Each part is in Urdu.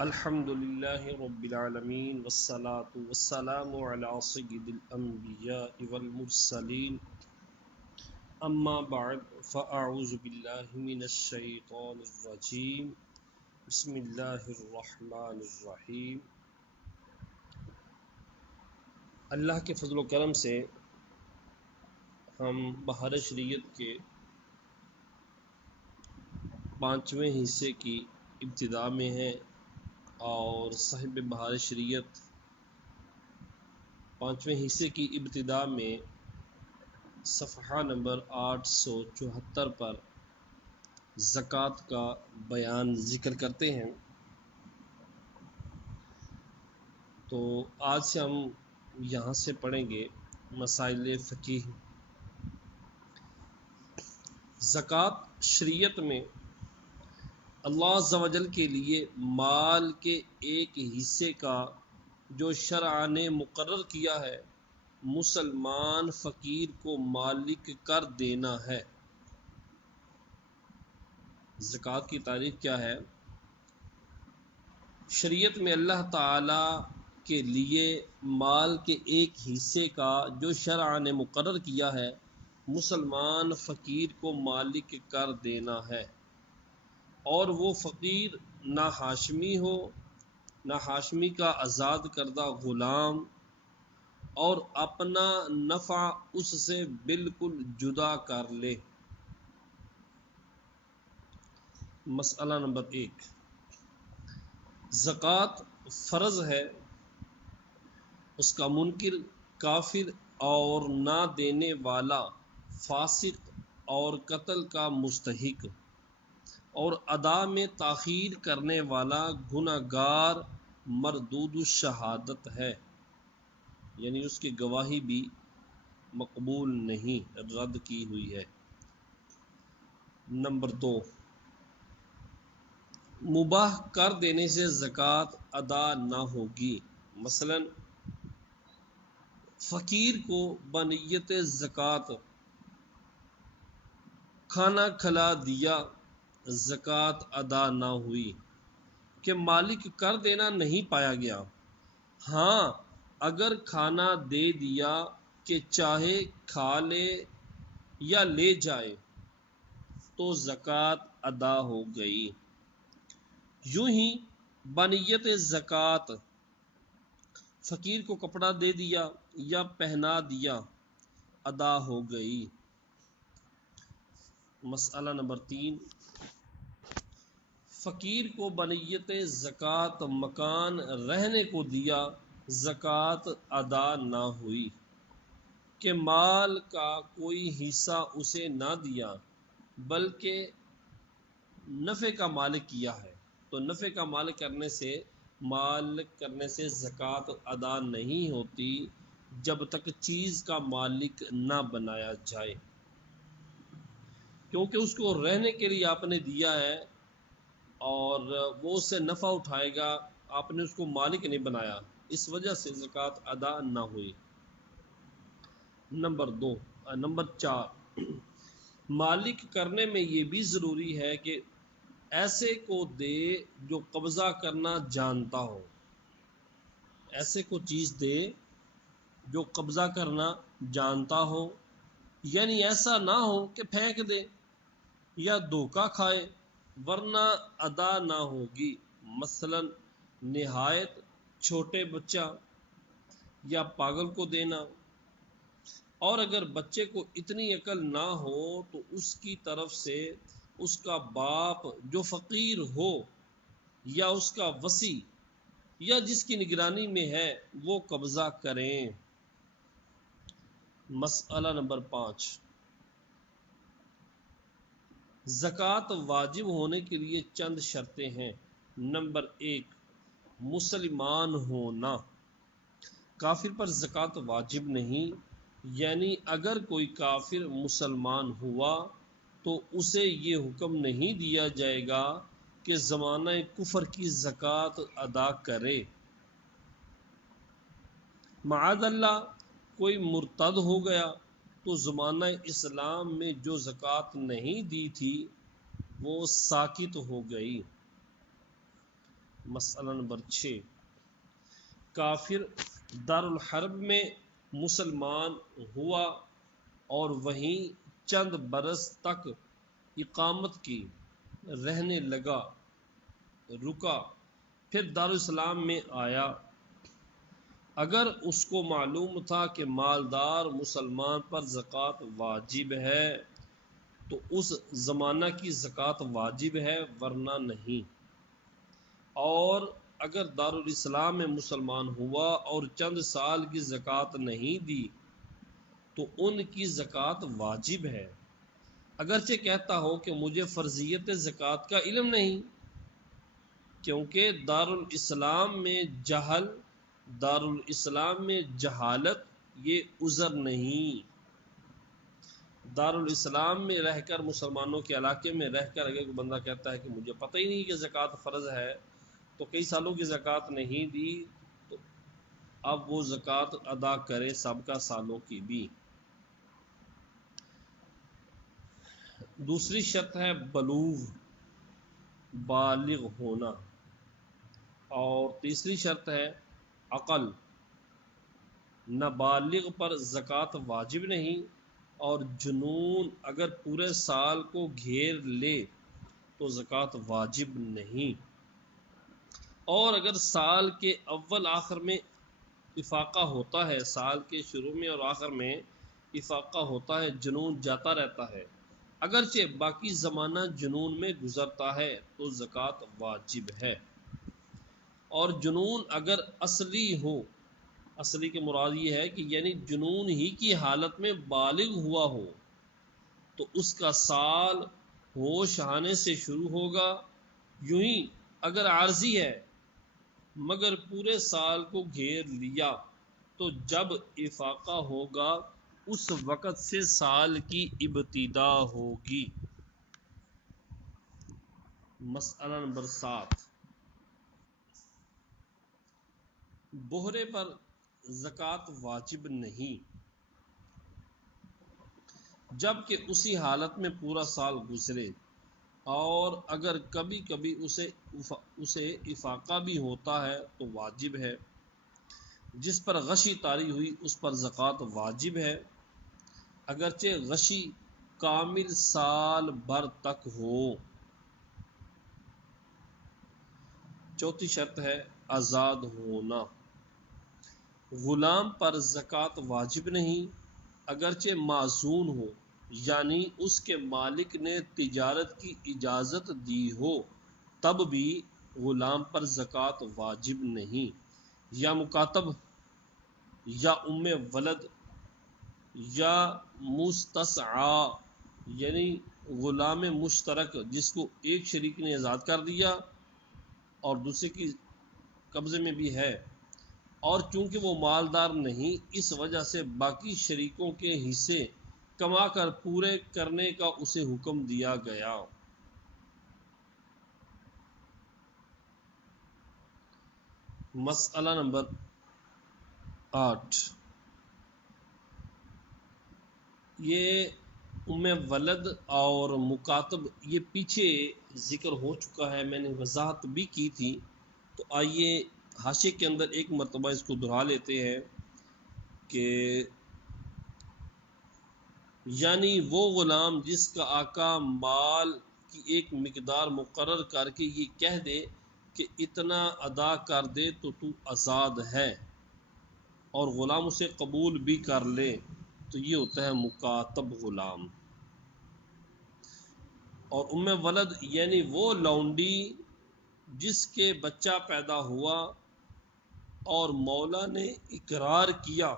الحمدللہ رب العالمین والصلاة والسلام علی سید الانبیاء والمرسلین اما بعد فاعوذ باللہ من الشیطان الرجیم بسم اللہ الرحمن الرحیم۔ اللہ کے فضل و کرم سے ہم بہار شریعت کے 5ویں حصے کی ابتدا میں ہیں اور صاحب بہار شریعت 5ویں حصے کی ابتدا میں صفحہ نمبر 874 پر زکوٰۃ کا بیان ذکر کرتے ہیں۔ تو آج سے ہم یہاں سے پڑھیں گے مسائل فقیہ۔ زکوٰۃ شریعت میں اللہ عز و جل کے لیے مال کے ایک حصے کا جو شرع نے مقرر کیا ہے مسلمان فقیر کو مالک کر دینا ہے۔ زکوٰۃ کی تعریف کیا ہے؟ شریعت میں اللہ تعالی کے لیے مال کے ایک حصے کا جو شرع نے مقرر کیا ہے مسلمان فقیر کو مالک کر دینا ہے، اور وہ فقیر نہ ہاشمی ہو، نہ ہاشمی کا آزاد کردہ غلام، اور اپنا نفع اس سے بالکل جدا کر لے۔ مسئلہ نمبر 1، زکوٰۃ فرض ہے، اس کا منکر کافر اور نہ دینے والا فاسق اور قتل کا مستحق، اور ادا میں تاخیر کرنے والا گنہگار مردود الشہادت ہے، یعنی اس کی گواہی بھی مقبول نہیں، رد کی ہوئی ہے۔ نمبر 2، مباح کر دینے سے زکوٰۃ ادا نہ ہوگی۔ مثلا فقیر کو بنیت زکوٰۃ کھانا کھلا دیا، زکوٰۃ ادا نہ ہوئی کہ مالک کر دینا نہیں پایا گیا۔ ہاں اگر کھانا دے دیا کہ چاہے کھا لے یا لے جائے تو زکوٰۃ ادا ہو گئی۔ یوں ہی بنیت زکوٰۃ فقیر کو کپڑا دے دیا یا پہنا دیا، ادا ہو گئی۔ مسئلہ نمبر 3، فقیر کو بنیت زکوٰۃ مکان رہنے کو دیا، زکوٰۃ ادا نہ ہوئی کہ مال کا کوئی حصہ اسے نہ دیا بلکہ نفع کا مالک کیا ہے، تو نفع کا مالک کرنے سے زکوٰۃ ادا نہیں ہوتی جب تک چیز کا مالک نہ بنایا جائے، کیونکہ اس کو رہنے کے لیے آپ نے دیا ہے اور وہ اس سے نفع اٹھائے گا، آپ نے اس کو مالک نہیں بنایا، اس وجہ سے زکوٰۃ ادا نہ ہوئی۔ نمبر 4، مالک کرنے میں یہ بھی ضروری ہے کہ ایسے کو دے جو قبضہ کرنا جانتا ہو، ایسے کو چیز دے جو قبضہ کرنا جانتا ہو، یعنی ایسا نہ ہو کہ پھینک دے یا دھوکہ کھائے ورنہ ادا نہ ہوگی۔ مثلا نہایت چھوٹے بچہ یا پاگل کو دینا، اور اگر بچے کو اتنی عقل نہ ہو تو اس کی طرف سے اس کا باپ جو فقیر ہو یا اس کا وصی یا جس کی نگرانی میں ہے وہ قبضہ کریں۔ مسئلہ نمبر 5، زکوٰۃ واجب ہونے کے لیے چند شرطیں ہیں۔ نمبر 1، مسلمان ہونا۔ کافر پر زکوٰۃ واجب نہیں، یعنی اگر کوئی کافر مسلمان ہوا تو اسے یہ حکم نہیں دیا جائے گا کہ زمانہ کفر کی زکوٰۃ ادا کرے۔ معاذ اللہ کوئی مرتد ہو گیا تو زمانہ اسلام میں جو زکوٰۃ نہیں دی تھی وہ ساقط ہو گئی۔ مسئلہ نمبر 6، کافر دارالحرب میں مسلمان ہوا اور وہیں چند برس تک اقامت کی، رہنے لگا، رکا، پھر دارالاسلام میں آیا۔ اگر اس کو معلوم تھا کہ مالدار مسلمان پر زکوٰۃ واجب ہے تو اس زمانہ کی زکوٰۃ واجب ہے، ورنہ نہیں۔ اور اگر دارالاسلام میں مسلمان ہوا اور چند سال کی زکوٰۃ نہیں دی تو ان کی زکوٰۃ واجب ہے، اگرچہ کہتا ہو کہ مجھے فرضیت زکوٰۃ کا علم نہیں، کیونکہ دارالاسلام میں جہالت یہ عذر نہیں۔ دارالاسلام میں رہ کر، مسلمانوں کے علاقے میں رہ کر اگر کوئی بندہ کہتا ہے کہ مجھے پتہ ہی نہیں کہ زکوٰۃ فرض ہے، تو کئی سالوں کی زکوٰۃ نہیں دی، تو اب وہ زکوٰۃ ادا کرے سابقہ سالوں کی بھی۔ دوسری شرط ہے بلوغ، بالغ ہونا، اور تیسری شرط ہے عقل۔ نابالغ پر زکوٰۃ واجب نہیں، اور جنون اگر پورے سال کو گھیر لے تو زکوٰۃ واجب نہیں، اور اگر سال کے اول آخر میں افاقہ ہوتا ہے، سال کے شروع میں اور آخر میں افاقہ ہوتا ہے، جنون جاتا رہتا ہے، اگرچہ باقی زمانہ جنون میں گزرتا ہے تو زکوٰۃ واجب ہے۔ اور جنون اگر اصلی ہو، اصلی کے مراد یہ ہے کہ یعنی جنون ہی کی حالت میں بالغ ہوا ہو، تو اس کا سال ہوش آنے سے شروع ہوگا۔ یوں ہی اگر عارضی ہے مگر پورے سال کو گھیر لیا تو جب افاقہ ہوگا اس وقت سے سال کی ابتدا ہوگی۔ مسئلہ نمبر 7، بہرے پر زکوٰۃ واجب نہیں، جب کہ اسی حالت میں پورا سال گزرے، اور اگر کبھی کبھی اسے افاقہ بھی ہوتا ہے تو واجب ہے۔ جس پر غشی طاری ہوئی اس پر زکوٰۃ واجب ہے، اگرچہ غشی کامل سال بھر تک ہو۔ چوتھی شرط ہے آزاد ہونا۔ غلام پر زکوٰۃ واجب نہیں، اگرچہ معزون ہو، یعنی اس کے مالک نے تجارت کی اجازت دی ہو، تب بھی غلام پر زکوٰۃ واجب نہیں۔ یا مکاتب، یا ام ولد، یا مستسعی، یعنی غلام مشترک جس کو ایک شریک نے آزاد کر دیا اور دوسرے کی قبضے میں بھی ہے، اور چونکہ وہ مالدار نہیں اس وجہ سے باقی شریکوں کے حصے کما کر پورے کرنے کا اسے حکم دیا گیا۔ مسئلہ نمبر 8، یہ ام ولد اور مکاتب یہ پیچھے ذکر ہو چکا ہے، میں نے وضاحت بھی کی تھی، تو آئیے حاشیے کے اندر ایک مرتبہ اس کو دہرا لیتے ہیں کہ یعنی وہ غلام جس کا آقا مال کی ایک مقدار مقرر کر کے یہ کہہ دے کہ اتنا ادا کر دے تو آزاد ہے، اور غلام اسے قبول بھی کر لے، تو یہ ہوتا ہے مکاتب غلام۔ اور ام ولد یعنی وہ لونڈی جس کے بچہ پیدا ہوا اور مولا نے اقرار کیا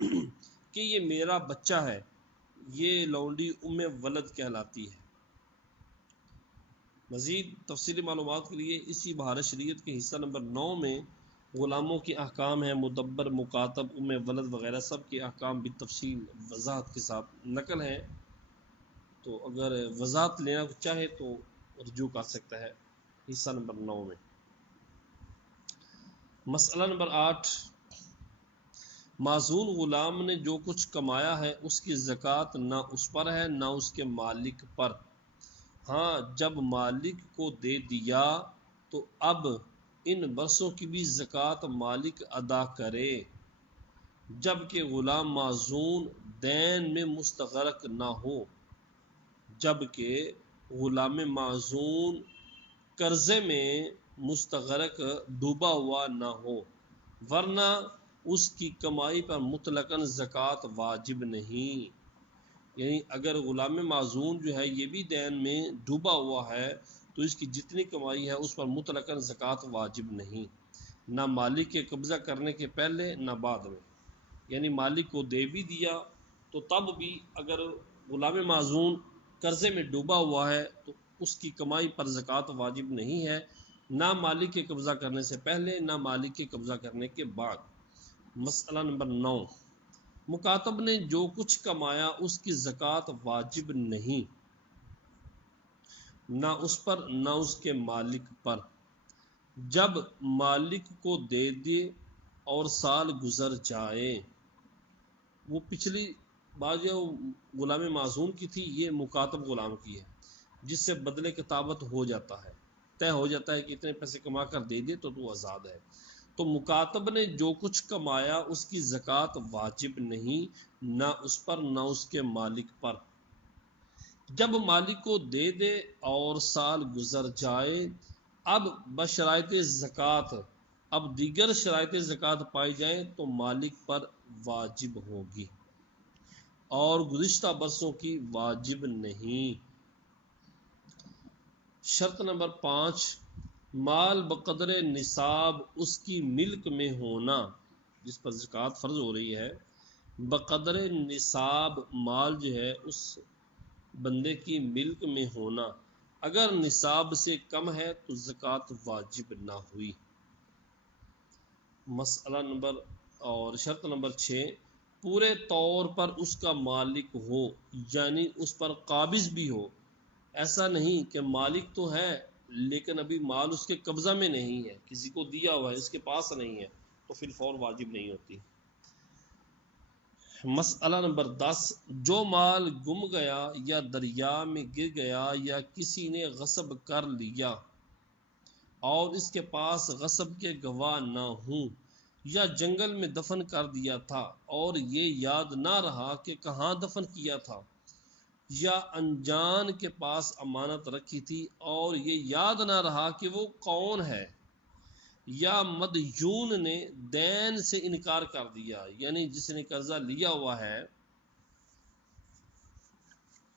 کہ یہ میرا بچہ ہے، یہ لونڈی ام ولد کہلاتی ہے۔ مزید تفصیلی معلومات کے لیے اسی بہار شریعت کے حصہ نمبر 9 میں غلاموں کے احکام ہیں، مدبر، مکاتب، ام ولد وغیرہ سب کے احکام بھی تفصیل وضاحت کے ساتھ نقل ہیں، تو اگر وضاحت لینا چاہے تو رجوع کر سکتا ہے حصہ نمبر 9 میں۔ مسئلہ نمبر 8، معزول غلام نے جو کچھ کمایا ہے اس کی زکوٰۃ نہ اس پر ہے نہ اس کے مالک پر، ہاں جب مالک کو دے دیا تو اب ان برسوں کی بھی زکوٰۃ مالک ادا کرے، جبکہ غلام معزون دین میں مستغرق نہ ہو، جبکہ غلام معزون قرضے میں مستغرق ڈوبا ہوا نہ ہو، ورنہ اس کی کمائی پر مطلقاً زکوٰۃ واجب نہیں۔ یعنی اگر غلام معزون جو ہے یہ بھی دین میں ڈوبا ہوا ہے تو اس کی جتنی کمائی ہے اس پر مطلقاً زکوٰۃ واجب نہیں، نہ مالک کے قبضہ کرنے کے پہلے نہ بعد میں۔ یعنی مالک کو دے بھی دیا تو تب بھی اگر غلام معزون قرضے میں ڈوبا ہوا ہے تو اس کی کمائی پر زکوٰۃ واجب نہیں ہے، نہ مالک کے قبضہ کرنے سے پہلے نہ مالک کے قبضہ کرنے کے بعد۔ مسئلہ نمبر 9، مکاتب نے جو کچھ کمایا اس کی زکوٰۃ واجب نہیں، نہ اس پر نہ اس کے مالک پر، جب مالک کو دے دے اور سال گزر جائے۔ وہ پچھلی بات جو غلام معزون کی تھی، یہ مکاتب غلام کی ہے، جس سے بدلے کتابت ہو جاتا ہے، طے ہو جاتا ہے کہ اتنے پیسے کما کر دے دے تو آزاد ہے۔ تو مکاتب نے جو کچھ کمایا اس کی زکوٰۃ واجب نہیں، نہ اس پر نہ اس کے مالک پر، جب مالک کو دے دے اور سال گزر جائے۔ اب بشرائط زکوٰۃ، اب دیگر شرائط زکوٰۃ پائی جائیں تو مالک پر واجب ہوگی، اور گزشتہ برسوں کی واجب نہیں۔ شرط نمبر 5، مال بقدر نصاب اس کی ملک میں ہونا، جس پر زکوٰۃ فرض ہو رہی ہے، بقدر نصاب مال جو ہے اس بندے کی ملک میں ہونا، اگر نصاب سے کم ہے تو زکوٰۃ واجب نہ ہوئی۔ مسئلہ نمبر اور شرط نمبر 6، پورے طور پر اس کا مالک ہو، یعنی اس پر قابض بھی ہو۔ ایسا نہیں کہ مالک تو ہے لیکن ابھی مال اس کے قبضہ میں نہیں ہے، کسی کو دیا ہوا ہے، اس کے پاس نہیں ہے، تو پھر فور واجب نہیں ہوتی۔ مسئلہ نمبر 10، جو مال گم گیا یا دریا میں گر گیا یا کسی نے غصب کر لیا اور اس کے پاس غصب کے گواہ نہ ہوں، یا جنگل میں دفن کر دیا تھا اور یہ یاد نہ رہا کہ کہاں دفن کیا تھا، یا انجان کے پاس امانت رکھی تھی اور یہ یاد نہ رہا کہ وہ کون ہے، یا مدیون نے دین سے انکار کر دیا، یعنی جس نے قرضہ لیا ہوا ہے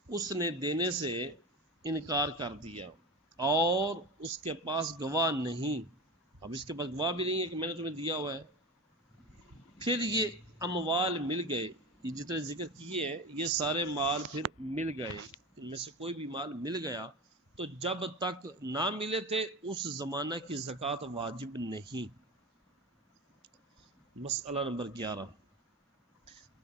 اس نے دینے سے انکار کر دیا اور اس کے پاس گواہ نہیں، اب اس کے پاس گواہ بھی نہیں ہے کہ میں نے تمہیں دیا ہوا ہے، پھر یہ اموال مل گئے، یہ جتنے ذکر کیے ہیں یہ سارے مال پھر مل گئے، ان میں سے کوئی بھی مال مل گیا تو جب تک نہ ملے تھے اس زمانہ کی زکوٰۃ واجب نہیں۔ مسئلہ نمبر 11،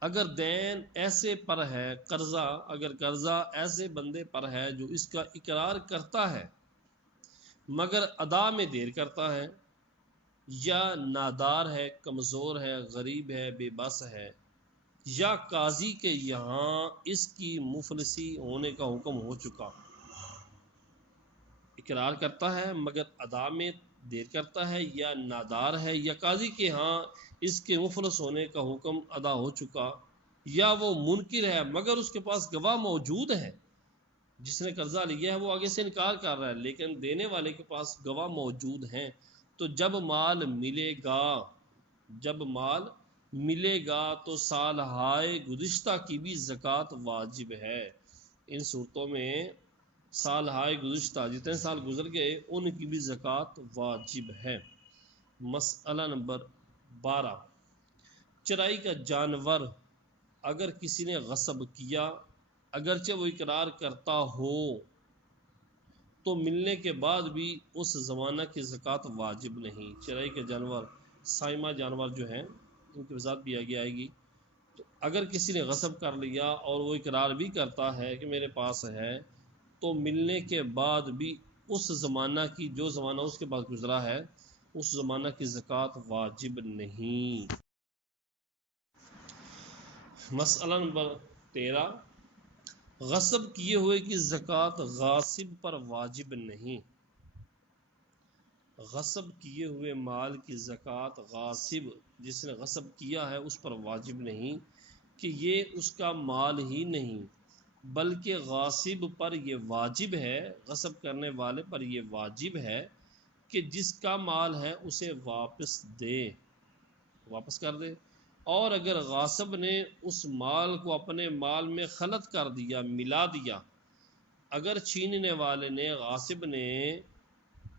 اگر دین ایسے پر ہے، قرضہ اگر قرضہ ایسے بندے پر ہے جو اس کا اقرار کرتا ہے مگر ادا میں دیر کرتا ہے، یا نادار ہے، کمزور ہے، غریب ہے، بے بس ہے، یا قاضی کے یہاں اس کی مفلسی ہونے کا حکم ہو چکا، اقرار کرتا ہے مگر ادا میں دیر کرتا ہے، یا نادار ہے، یا قاضی کے ہاں اس کے مفلس ہونے کا حکم ادا ہو چکا، یا وہ منکر ہے مگر اس کے پاس گواہ موجود ہے، جس نے قرضہ لیا ہے وہ آگے سے انکار کر رہا ہے لیکن دینے والے کے پاس گواہ موجود ہیں، تو جب مال ملے گا تو سال ہائے گزشتہ کی بھی زکوٰۃ واجب ہے۔ ان صورتوں میں سال ہائے گزشتہ جتنے سال گزر گئے ان کی بھی زکوٰۃ واجب ہے۔ مسئلہ نمبر 12، چرائی کا جانور اگر کسی نے غصب کیا اگرچہ وہ اقرار کرتا ہو تو ملنے کے بعد بھی اس زمانہ کی زکوٰۃ واجب نہیں۔ چرائی کے جانور، سائمہ جانور جو ہیں ان کی وضاحت بھی آگے آئے گی، تو اگر کسی نے غصب کر لیا اور وہ اقرار بھی کرتا ہے کہ میرے پاس ہے تو ملنے کے بعد بھی اس زمانہ کی، جو زمانہ اس کے پاس گزرا ہے اس زمانہ کی زکوٰۃ واجب نہیں۔ مسئلہ نمبر 13، غصب کیے ہوئے کی زکوٰۃ غاصب پر واجب نہیں۔ غصب کیے ہوئے مال کی زکوٰۃ غاصب جس نے غصب کیا ہے اس پر واجب نہیں کہ یہ اس کا مال ہی نہیں، بلکہ غاصب پر یہ واجب ہے، غصب کرنے والے پر یہ واجب ہے کہ جس کا مال ہے اسے واپس کر دے۔ اور اگر غاصب نے اس مال کو اپنے مال میں خلط کر دیا، ملا دیا، اگر چھیننے والے نے، غاصب نے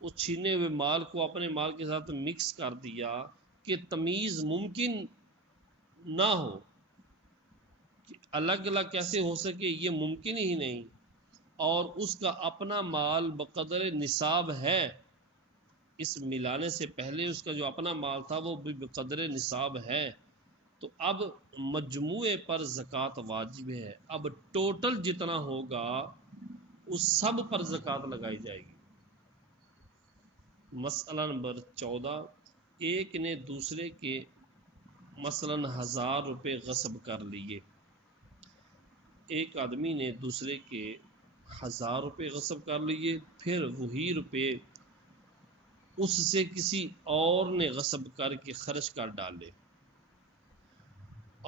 اس چھینے ہوئے مال کو اپنے مال کے ساتھ مکس کر دیا کہ تمیز ممکن نہ ہو، کہ الگ الگ کیسے ہو سکے یہ ممکن ہی نہیں، اور اس کا اپنا مال بقدر نصاب ہے، اس ملانے سے پہلے اس کا جو اپنا مال تھا وہ بھی بقدر نصاب ہے، تو اب مجموعے پر زکوٰۃ واجب ہے۔ اب ٹوٹل جتنا ہوگا اس سب پر زکوٰۃ لگائی جائے گی۔ مسئلہ نمبر 14، ایک نے دوسرے کے مثلاً 1000 روپے غصب کر لیے۔ ایک آدمی نے دوسرے کے 1000 روپے غصب کر لیے، پھر وہی روپے اس سے کسی اور نے غصب کر کے خرچ کر ڈالے،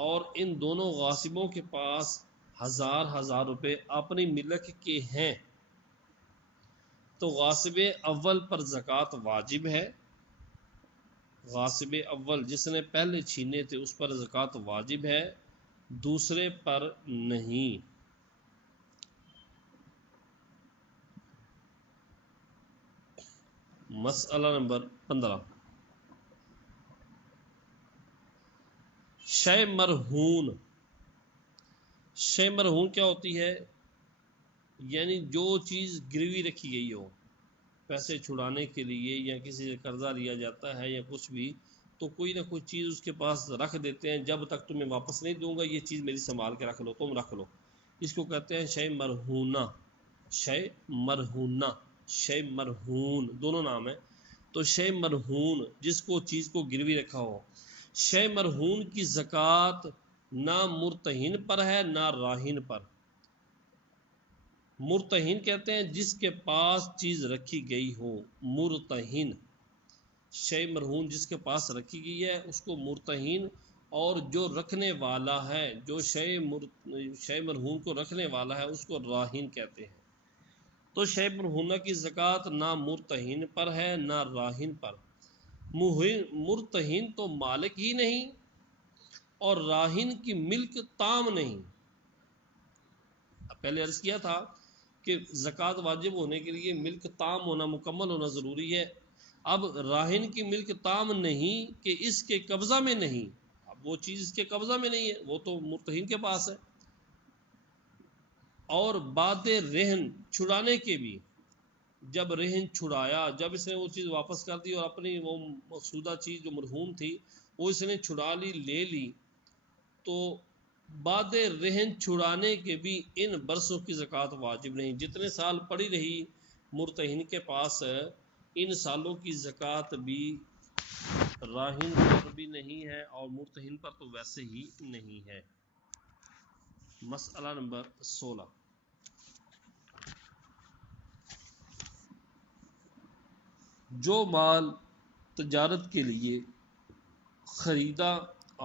اور ان دونوں غاصبوں کے پاس 1000 روپے اپنی ملک کے ہیں، تو غاصب اول پر زکوٰۃ واجب ہے۔ غاصب اول جس نے پہلے چھینے تھے اس پر زکوٰۃ واجب ہے، دوسرے پر نہیں۔ مسئلہ نمبر 15، شے مرہون۔ شے مرہون کیا ہوتی ہے؟ یعنی جو چیز گروی رکھی گئی ہو، پیسے چھڑانے کے لیے یا کسی سے قرضہ لیا جاتا ہے یا کچھ بھی، تو کوئی نہ کوئی چیز اس کے پاس رکھ دیتے ہیں، جب تک تمہیں واپس نہیں دوں گا یہ چیز میری سنبھال کے رکھ لو، تم رکھ لو، اس کو کہتے ہیں شے مرہونہ۔ شے مرہونہ، شے مرہون دونوں نام ہیں، تو شے مرہون جس کو چیز کو گروی رکھا ہو۔ شے مرہون کی زکوٰۃ نہ مرتہن پر ہے نہ راہن پر۔ مرتہن کہتے ہیں جس کے پاس چیز رکھی گئی ہو، مرتہن۔ شے مرہون جس کے پاس رکھی گئی ہے اس کو مرتہن، اور جو رکھنے والا ہے، جو شے مرہون کو رکھنے والا ہے اس کو راہن کہتے ہیں۔ تو شے مرہونہ کی زکوٰۃ نہ مرتہن پر ہے نہ راہن پر۔ مرتہن تو مالک ہی نہیں اور راہن کی ملک تام نہیں۔ پہلے عرض کیا تھا کہ زکوٰۃ واجب ہونے کے لیے ملک تام ہونا، مکمل ہونا ضروری ہے۔ اب راہن کی ملک تام نہیں کہ اس کے قبضہ میں نہیں، اب وہ چیز اس کے قبضہ میں نہیں ہے، وہ تو مرتہن کے پاس ہے۔ اور بعد رہن چھڑانے کے بھی، جب رہن چھڑایا، جب اس نے وہ چیز واپس کر دی اور اپنی وہ مقصودہ چیز جو مرہون تھی وہ اس نے چھڑا لی، لے لی، تو بعد رہن چھڑانے کے بھی ان برسوں کی زکوٰۃ واجب نہیں۔ جتنے سال پڑی رہی مرتہن کے پاس، ان سالوں کی زکوٰۃ بھی راہن پر بھی نہیں ہے اور مرتہن پر تو ویسے ہی نہیں ہے۔ مسئلہ نمبر 16، جو مال تجارت کے لیے خریدا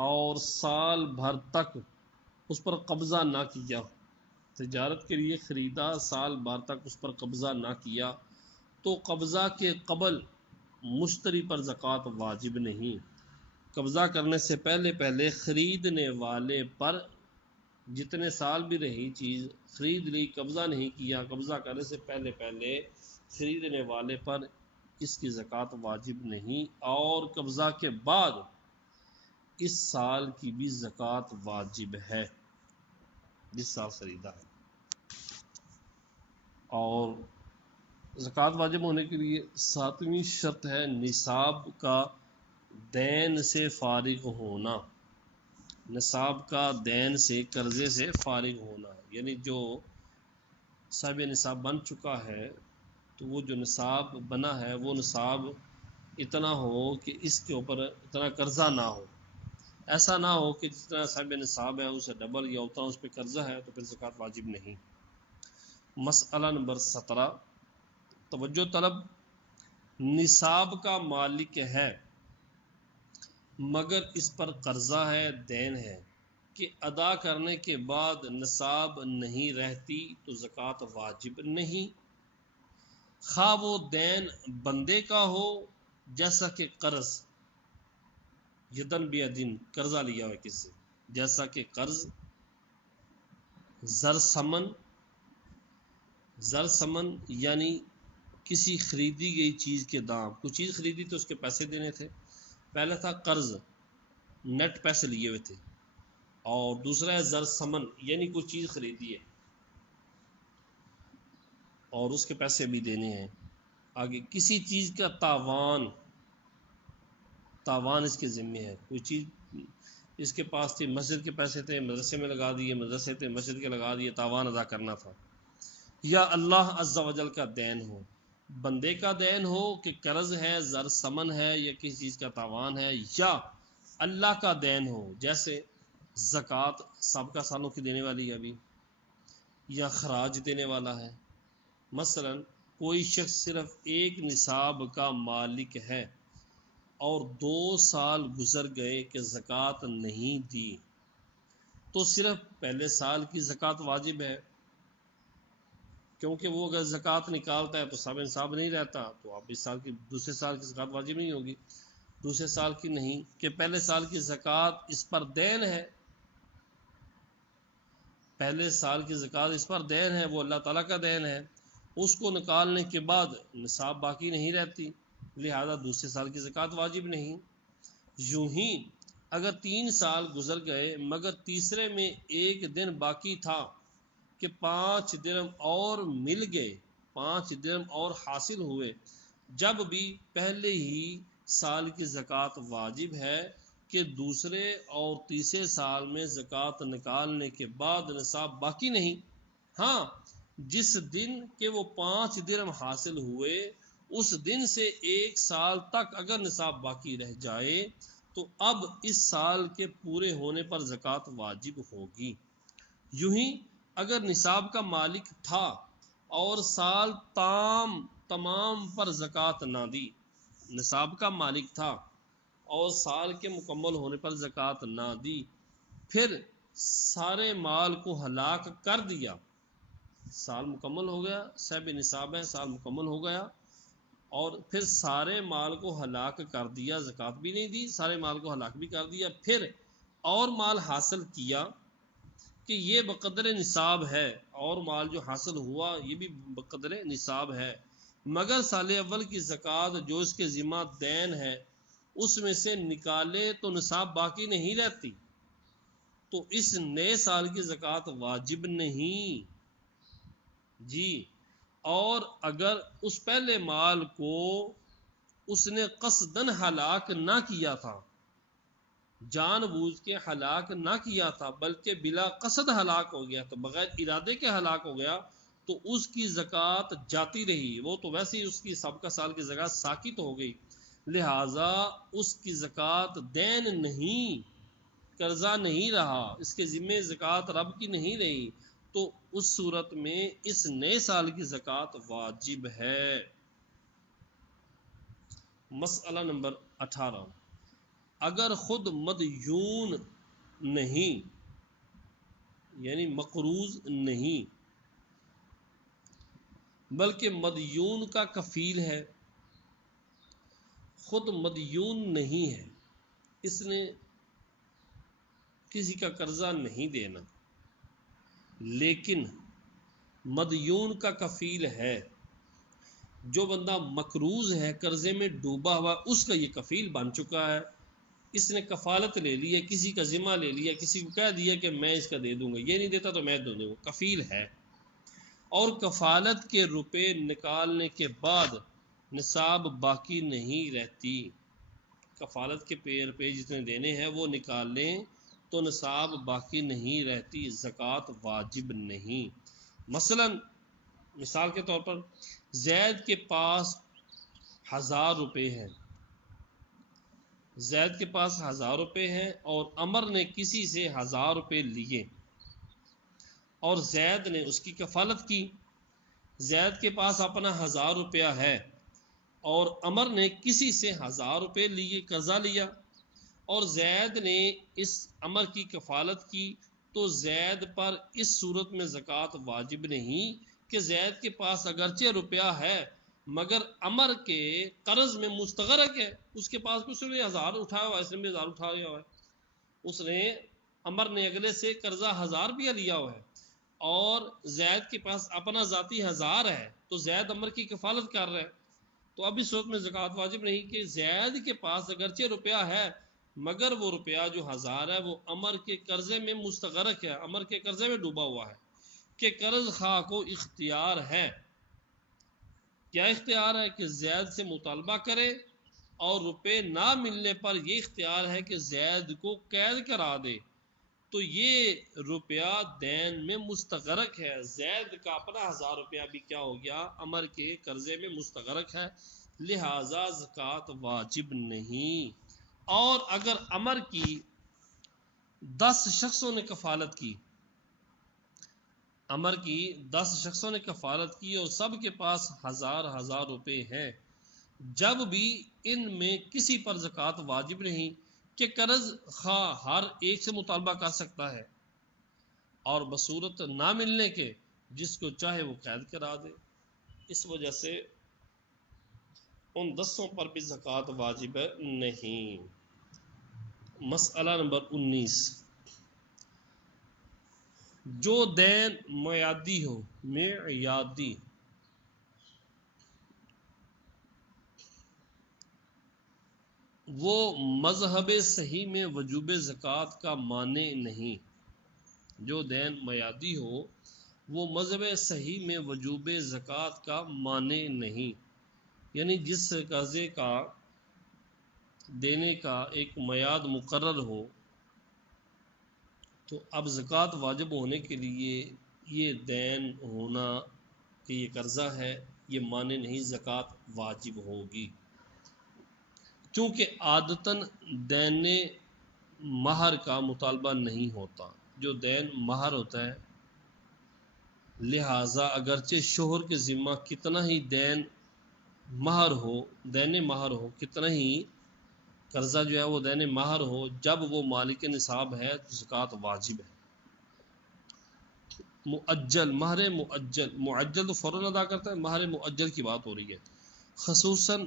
اور سال بھر تک اس پر قبضہ نہ کیا، تجارت کے لیے خریدا، سال بھر تک اس پر قبضہ نہ کیا، تو قبضہ کے قبل مشتری پر زکوٰۃ واجب نہیں۔ قبضہ کرنے سے پہلے خریدنے والے پر جتنے سال بھی رہی چیز، خرید لی، قبضہ نہیں کیا، قبضہ کرنے سے پہلے خریدنے والے پر اس کی زکوٰۃ واجب نہیں، اور قبضہ کے بعد اس سال کی بھی زکوٰۃ واجب ہے جس سال خریدا ہے۔ اور زکوٰۃ واجب ہونے کے لیے 7ویں شرط ہے نصاب کا دین سے فارغ ہونا۔ نصاب کا دین سے، قرضے سے فارغ ہونا، یعنی جو صاحب نصاب بن چکا ہے تو وہ جو نصاب بنا ہے وہ نصاب اتنا ہو کہ اس کے اوپر اتنا قرضہ نہ ہو، ایسا نہ ہو کہ جتنا صاحب نصاب ہے اسے ڈبل یا اتنا اس پہ قرضہ ہے تو پھر زکوٰۃ واجب نہیں۔ مسئلہ نمبر 17، توجہ طلب، نصاب کا مالک ہے مگر اس پر قرضہ ہے، دین ہے کہ ادا کرنے کے بعد نصاب نہیں رہتی تو زکوٰۃ واجب نہیں، خواہ وہ دین بندے کا ہو جیسا کہ قرض، یدن بیدن قرضہ لیا ہوا کسی سے، جیسا کہ قرض، زر سمن یعنی کسی خریدی گئی چیز کے دام، کوئی چیز خریدی تو اس کے پیسے دینے تھے، پہلا تھا قرض، نیٹ پیسے لیے ہوئے تھے، اور دوسرا ہے زر سمن یعنی کوئی چیز خریدی ہے اور اس کے پیسے بھی دینے ہیں۔ آگے کسی چیز کا تاوان اس کے ذمے ہے، کوئی چیز اس کے پاس تھی، مسجد کے پیسے تھے، مدرسے میں لگا دیے، مدرسے تھے مسجد کے لگا دیے، تاوان ادا کرنا تھا، یا اللہ عز و جل کا دین ہو، بندے کا دین ہو کہ قرض ہے، زر سمن ہے، یا کسی چیز کا تاوان ہے، یا اللہ کا دین ہو جیسے زکوٰۃ سابقہ سالوں کی دینے والی ہے ابھی، یا خراج دینے والا ہے۔ مثلا کوئی شخص صرف ایک نصاب کا مالک ہے اور 2 سال گزر گئے کہ زکوٰۃ نہیں دی، تو صرف پہلے سال کی زکوٰۃ واجب ہے، کیونکہ وہ اگر زکوٰۃ نکالتا ہے تو صاحب نصاب نہیں رہتا، تو اب اس سال کی دوسرے سال کی زکوٰۃ واجب نہیں ہوگی، دوسرے سال کی نہیں، کہ پہلے سال کی زکوٰۃ اس پر دین ہے، پہلے سال کی زکوٰۃ اس پر دین ہے، وہ اللہ تعالیٰ کا دین ہے، اس کو نکالنے کے بعد نصاب باقی نہیں رہتی، لہذا دوسرے سال کی زکوٰۃ واجب نہیں۔ یوں ہی اگر 3 سال گزر گئے مگر تیسرے میں 1 دن باقی تھا کہ 5 درہم اور مل گئے، 5 درہم اور حاصل ہوئے، جب بھی پہلے ہی سال کی زکوٰۃ واجب ہے کہ دوسرے اور تیسرے سال میں زکوٰۃ نکالنے کے بعد نصاب باقی نہیں۔ ہاں جس دن کہ وہ 5 درہم حاصل ہوئے اس دن سے 1 سال تک اگر نصاب باقی رہ جائے تو اب اس سال کے پورے ہونے پر زکوٰۃ واجب ہوگی۔ یوں ہی اگر نصاب کا مالک تھا اور سال تمام پر زکوٰۃ نہ دی، نصاب کا مالک تھا اور سال کے مکمل ہونے پر زکوٰۃ نہ دی، پھر سارے مال کو ہلاک کر دیا، سال مکمل ہو گیا، صاحب نصاب ہے، سال مکمل ہو گیا، اور پھر سارے مال کو ہلاک کر دیا، زکوٰۃ بھی نہیں دی، سارے مال کو ہلاک بھی کر دیا، پھر اور مال حاصل کیا کہ یہ بقدر نصاب ہے، اور مال جو حاصل ہوا یہ بھی بقدر نصاب ہے، مگر سال اول کی زکوٰۃ جو اس کے ذمہ دین ہے اس میں سے نکالے تو نصاب باقی نہیں رہتی، تو اس نئے سال کی زکوٰۃ واجب نہیں جی۔ اور اگر اس پہلے مال کو اس نے قصدن ہلاک نہ کیا تھا، جان بوجھ کے ہلاک نہ کیا تھا بلکہ بلا قصد ہلاک ہو گیا، تو بغیر ارادے کے ہلاک ہو گیا، تو اس کی زکوٰۃ جاتی رہی، وہ تو ویسے ہی اس کی سابقہ سال کی زکوٰۃ ساقط ہو گئی، لہٰذا اس کی زکوٰۃ دین نہیں، قرضہ نہیں رہا، اس کے ذمے زکوٰۃ رب کی نہیں رہی، تو اس صورت میں اس نئے سال کی زکوٰۃ واجب ہے۔ مسئلہ نمبر 18، اگر خود مدیون نہیں یعنی مقروض نہیں بلکہ مدیون کا کفیل ہے، خود مدیون نہیں ہے، اس نے کسی کا قرضہ نہیں دینا، لیکن مدیون کا کفیل ہے، جو بندہ مقروض ہے، قرضے میں ڈوبا ہوا، اس کا یہ کفیل بن چکا ہے، اس نے کفالت لے لی ہے، کسی کا ذمہ لے لیا، کسی کو کہہ دیا کہ میں اس کا دے دوں گا، یہ نہیں دیتا تو میں دے دوں گا، کفیل ہے، اور کفالت کے روپے نکالنے کے بعد نصاب باقی نہیں رہتی، کفالت کے پے جتنے دینے ہیں وہ نکال لیں تو نصاب باقی نہیں رہتی، زکوٰۃ واجب نہیں۔ مثلا مثال کے طور پر زید کے پاس 1000 روپے ہیں، زید کے پاس 1000 روپے ہیں اور عمر نے کسی سے 1000 روپے لیے اور زید نے اس کی کفالت کی، زید کے پاس اپنا 1000 روپیہ ہے اور عمر نے کسی سے 1000 روپے لیے قرضہ لیا اور زید نے اس عمر کی کفالت کی، تو زید پر اس صورت میں زکوٰۃ واجب نہیں کہ زید کے پاس اگرچہ روپیہ ہے مگر عمر کے قرض میں مستغرق ہے. اس کے پاس کچھ نہیں، 1000 اٹھایا ہوا ہے، اس نے بھی 1000 اٹھایا ہوا ہے. اس نے عمر نے اگلے سے قرضہ 1000 روپیہ لیا ہوا ہے اور زید کے پاس اپنا ذاتی 1000 ہے، تو زید عمر کی کفالت کر رہا ہے. تو اب اس صورت میں زکوٰۃ واجب نہیں کہ زید کے پاس اگرچہ روپیہ ہے مگر وہ روپیہ جو 1000 ہے وہ عمر کے قرضے میں مستغرق ہے، عمر کے قرضے میں ڈوبا ہوا ہے کہ قرض خواہ کو اختیار ہے. کیا اختیار ہے؟ کہ زید سے مطالبہ کرے، اور روپے نہ ملنے پر یہ اختیار ہے کہ زید کو قید کرا دے. تو یہ روپیہ دین میں مستغرق ہے، زید کا اپنا 1000 روپیہ بھی کیا ہو گیا؟ عمر کے قرضے میں مستغرق ہے، لہذا زکوٰۃ واجب نہیں. اور اگر عمر کی 10 شخصوں نے کفالت کی، عمر کی 10 شخصوں نے کفالت کی اور سب کے پاس 1000 روپے ہیں، جب بھی ان میں کسی پر زکوٰۃ واجب نہیں کہ قرض خواہ ہر ایک سے مطالبہ کر سکتا ہے، اور بصورت نہ ملنے کے جس کو چاہے وہ قید کرا دے. اس وجہ سے ان 10 پر بھی زکوٰۃ واجب نہیں. مسئلہ نمبر 19، جو دین میادی ہو، میعادی وہ مذہب صحیح میں وجوب زکوٰۃ کا مانع نہیں. جو دین میادی ہو وہ مذہب صحیح میں وجوب زکوٰۃ کا مانع نہیں. یعنی جس قرضے کا دینے کا ایک میعاد مقرر ہو، تو اب زکوٰۃ واجب ہونے کے لیے یہ دین ہونا کہ یہ قرضہ ہے یہ مانع نہیں، زکوٰۃ واجب ہوگی. چونکہ عادتاً دین مہر کا مطالبہ نہیں ہوتا، جو دین مہر ہوتا ہے، لہٰذا اگرچہ شوہر کے ذمہ کتنا ہی دین مہر ہو کتنا ہی قرضہ جو ہے وہ دین مہر ہو، جب وہ مالک نصاب ہے تو زکوٰۃ واجب ہے. مؤجل، مہر معجل تو فوراً ادا کرتا ہے، مہر مؤجل کی بات ہو رہی ہے. خصوصاً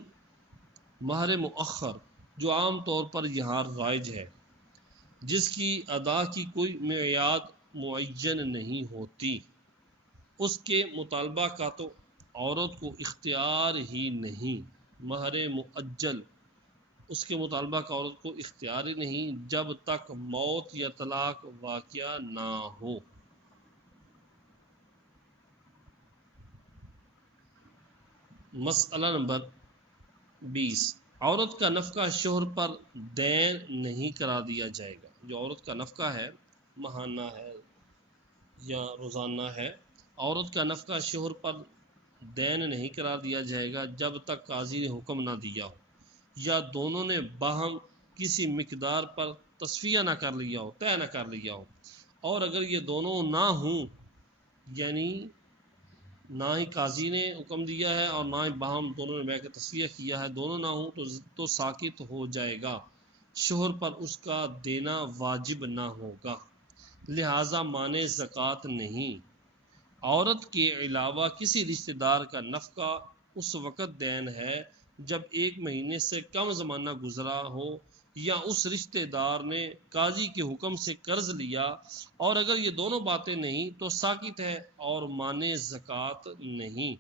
مہر مؤخر جو عام طور پر یہاں رائج ہے، جس کی ادا کی کوئی میعاد معین نہیں ہوتی، اس کے مطالبہ کا تو عورت کو اختیار ہی نہیں. مہر مؤجل اس کے مطالبہ کا عورت کو اختیار ہی نہیں جب تک موت یا طلاق واقعہ نہ ہو. مسئلہ نمبر 20، عورت کا نفقہ شوہر پر دین نہیں کرا دیا جائے گا. جو عورت کا نفقہ ہے، ماہانہ ہے یا روزانہ ہے، عورت کا نفقہ شوہر پر دین نہیں کرا دیا جائے گا جب تک قاضی نے حکم نہ دیا ہو یا دونوں نے باہم کسی مقدار پر تصفیہ نہ کر لیا ہو، طے نہ کر لیا ہو. اور اگر یہ دونوں نہ ہوں، یعنی نہ ہی قاضی نے حکم دیا ہے اور نہ ہی باہم دونوں نے بیٹھ کے تصفیہ کیا ہے، دونوں نہ ہوں تو ساقط ہو جائے گا، شوہر پر اس کا دینا واجب نہ ہوگا، لہذا مانع زکوٰۃ نہیں. عورت کے علاوہ کسی رشتہ دار کا نفقہ اس وقت دین ہے جب 1 مہینے سے کم زمانہ گزرا ہو یا اس رشتہ دار نے قاضی کے حکم سے قرض لیا، اور اگر یہ دونوں باتیں نہیں تو ساقط ہے اور مانع زکوٰۃ نہیں.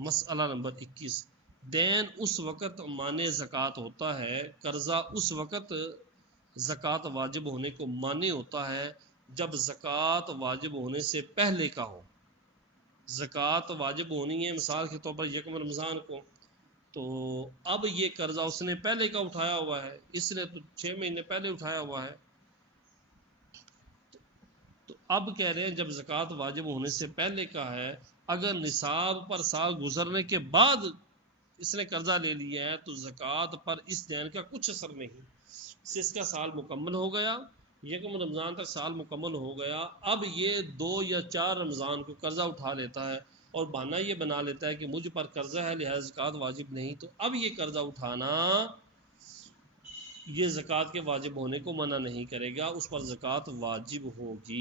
مسئلہ نمبر 21، دین اس وقت مانع زکوٰۃ ہوتا ہے، قرضہ اس وقت زکوٰۃ واجب ہونے کو مانع ہوتا ہے جب زکوٰۃ واجب ہونے سے پہلے کا ہو. زکوٰۃ واجب ہونی ہے مثال کے طور پر 1 رمضان کو، تو اب یہ قرضہ اس نے پہلے کا اٹھایا ہوا ہے، اس نے تو 6 مہینے پہلے اٹھایا ہوا ہے، تو اب کہہ رہے ہیں جب زکوٰۃ واجب ہونے سے پہلے کا ہے، اگر نصاب پر سال گزرنے کے بعد اس نے قرضہ لے لیا ہے تو زکوٰۃ پر اس دین کا کچھ اثر نہیں. اس کا سال مکمل ہو گیا، 1 رمضان تک سال مکمل ہو گیا، اب یہ 2 یا 4 رمضان کو قرضہ اٹھا لیتا ہے اور بہانہ یہ بنا لیتا ہے کہ مجھ پر قرضہ ہے لہذا زکوٰۃ واجب نہیں، تو اب یہ قرضہ اٹھانا یہ زکوٰۃ کے واجب ہونے کو منع نہیں کرے گا، اس پر زکوٰۃ واجب ہوگی۔